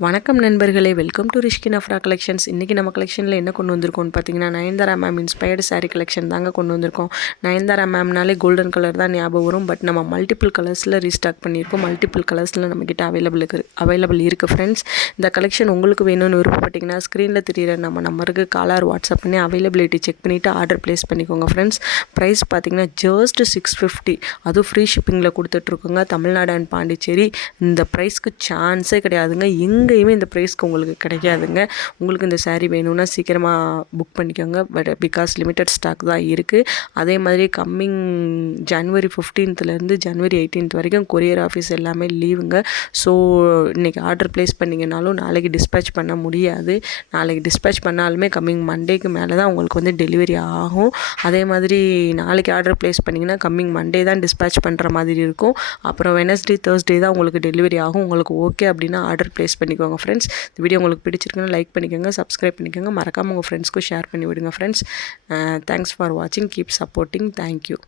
வணக்கம் நண்பர்களே, welcome to ரிஷ்கின் Afra collections. இன்றைக்கி நம்ம கலெக்ஷனில் என்ன கொண்டு வந்திருக்கோம்னு பார்த்தீங்கன்னா, Nayanthara ma'am inspired sari collection தாங்க கொண்டு வந்திருக்கோம். நயன்தாரா மேம்னாலே கோல்டன் கலர் தான் ஞாபகம் வரும். பட் நம்ம மல்டிபிள் கலர்ஸில் ரீஸ்டாக் பண்ணியிருக்கோம். மல்டிபிள் கலர்ஸில் நம்மக்கிட்ட அவைலபிள் இருக்குது ஃப்ரெண்ட்ஸ். இந்த கலெக்ஷன் உங்களுக்கு வேணும்னு விருப்பப்பட்டிங்கன்னா ஸ்க்ரீனில் தெரியிற நம்ம நம்பருக்கு காலர் வாட்ஸ்அப் பண்ணி அவைலபிலிட்டி செக் பண்ணிவிட்டு ஆர்டர் ப்ளேஸ் பண்ணிக்கோங்க ஃப்ரெண்ட்ஸ். ப்ரைஸ் பார்த்தீங்கன்னா ஜஸ்ட் 650, அதுவும் ஃப்ரீ ஷிப்பிங்கில் கொடுத்துட்ருக்கோங்க. தமிழ்நாடு அண்ட் பாண்டிச்சேரி. இந்த ப்ரைஸ்க்கு சான்ஸே கிடையாதுங்க. எங்கேயுமே இந்த ப்ரைஸ்க்கு உங்களுக்கு கிடைக்காதுங்க. உங்களுக்கு இந்த சாரீ வேணும்னா சீக்கிரமாக புக் பண்ணிக்கோங்க. பட் பிகாஸ் லிமிட்டட் ஸ்டாக் தான் இருக்குது. அதே மாதிரி கம்மிங் ஜனவரி 15லேருந்து ஜனவரி 18 வரைக்கும் கொரியர் ஆஃபீஸ் எல்லாமே லீவுங்க. ஸோ இன்றைக்கி ஆர்டர் ப்ளேஸ் பண்ணிங்கனாலும் நாளைக்கு டிஸ்பேச் பண்ண முடியாது. நாளைக்கு டிஸ்பேச் பண்ணாலுமே கம்மிங் மண்டேக்கு மேலே தான் உங்களுக்கு வந்து டெலிவரி ஆகும். அதே மாதிரி நாளைக்கு ஆர்டர் ப்ளேஸ் பண்ணிங்கன்னா கம்மிங் மண்டே தான் டிஸ்பேச் பண்ணுற மாதிரி இருக்கும். அப்புறம் வெனஸ்டே தேர்ஸ்டே தான் உங்களுக்கு டெலிவரி ஆகும். உங்களுக்கு ஓகே அப்படின்னா ஆர்டர் ப்ளேஸ் பண்ணிக்கோங்க ஃப்ரெண்ட்ஸ். இந்த வீடியோ உங்களுக்கு பிடிச்சிருக்குன்னு லைக் பண்ணிக்கோங்க, சப்ஸ்கிரைப் பண்ணிக்கோங்க, மறக்காமல் உங்கள் ஃப்ரெண்ட்ஸ்க்கும் ஷேர் பண்ணி விடுங்க ஃப்ரெண்ட்ஸ். தேங்க்ஸ் ஃபார் வாட்சிங், கீப் சப்போர்ட்டிங், தேங்க்யூ.